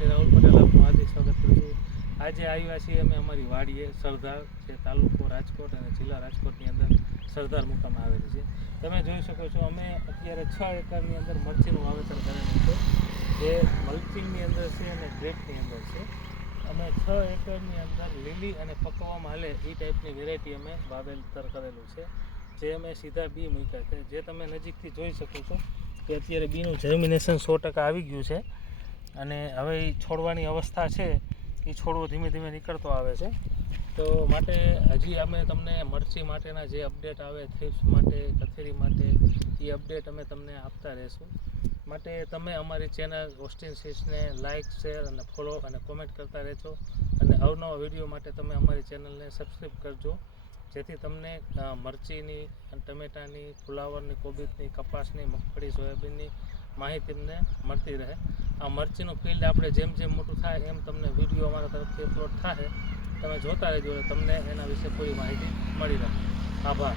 માટે રાહુલ પટેલ આપનું હાર્દિક સ્વાગત કરું છું. આજે આવ્યા છીએ અમે અમારી વાડીએ સરદાર, જે તાલુકો રાજકોટ અને જિલ્લા રાજકોટની અંદર સરદાર મુકામે આવેલી છે. તમે જોઈ શકો છો અમે અત્યારે 6 એકરની અંદર મરચીનું વાવેતર કરેલું છે, જે મલ્ચિંગની અંદર છે અને ડ્રીપની અંદર છે. અમે 6 એકરની અંદર લીલી અને પકવામાં હાલે એ ટાઈપની વેરાયટી અમે વાવેતર કરેલું છે, જે અમે સીધા બી મૂક્યા છે. જે તમે નજીકથી જોઈ શકો છો કે અત્યારે બીનું જર્મિનેશન 100% આવી ગયું છે અને હવે એ છોડવાની અવસ્થા છે, એ છોડવો ધીમે ધીમે નીકળતો આવે છે. તો માટે હજી અમે તમને મરચી માટેના જે અપડેટ આવે, થ્રીપ્સ માટે, કથેરી માટે, એ અપડેટ અમે તમને આપતા રહેશું. માટે તમે અમારી ચેનલ ઓસ્ટિન સીડ્સને લાઇક, શેર અને ફોલો અને કોમેન્ટ કરતા રહેજો અને અવનવા વિડીયો માટે તમે અમારી ચેનલને સબસ્ક્રાઈબ કરજો, જેથી તમને મરચીની, ટમેટાની, ફુલાવરની, કોબીજની, કપાસની, મગફળી, સોયાબીનની માહિતી તમને મળતી રહે. આ મરચીનું ફિલ્ડ આપણે જેમ જેમ મોટું થાય એમ તમને વિડીયો અમારા તરફથી અપલોડ થાય, તમે જોતા રહેજો એટલે તમને એના વિશે પૂરી માહિતી મળી રહે. આભાર.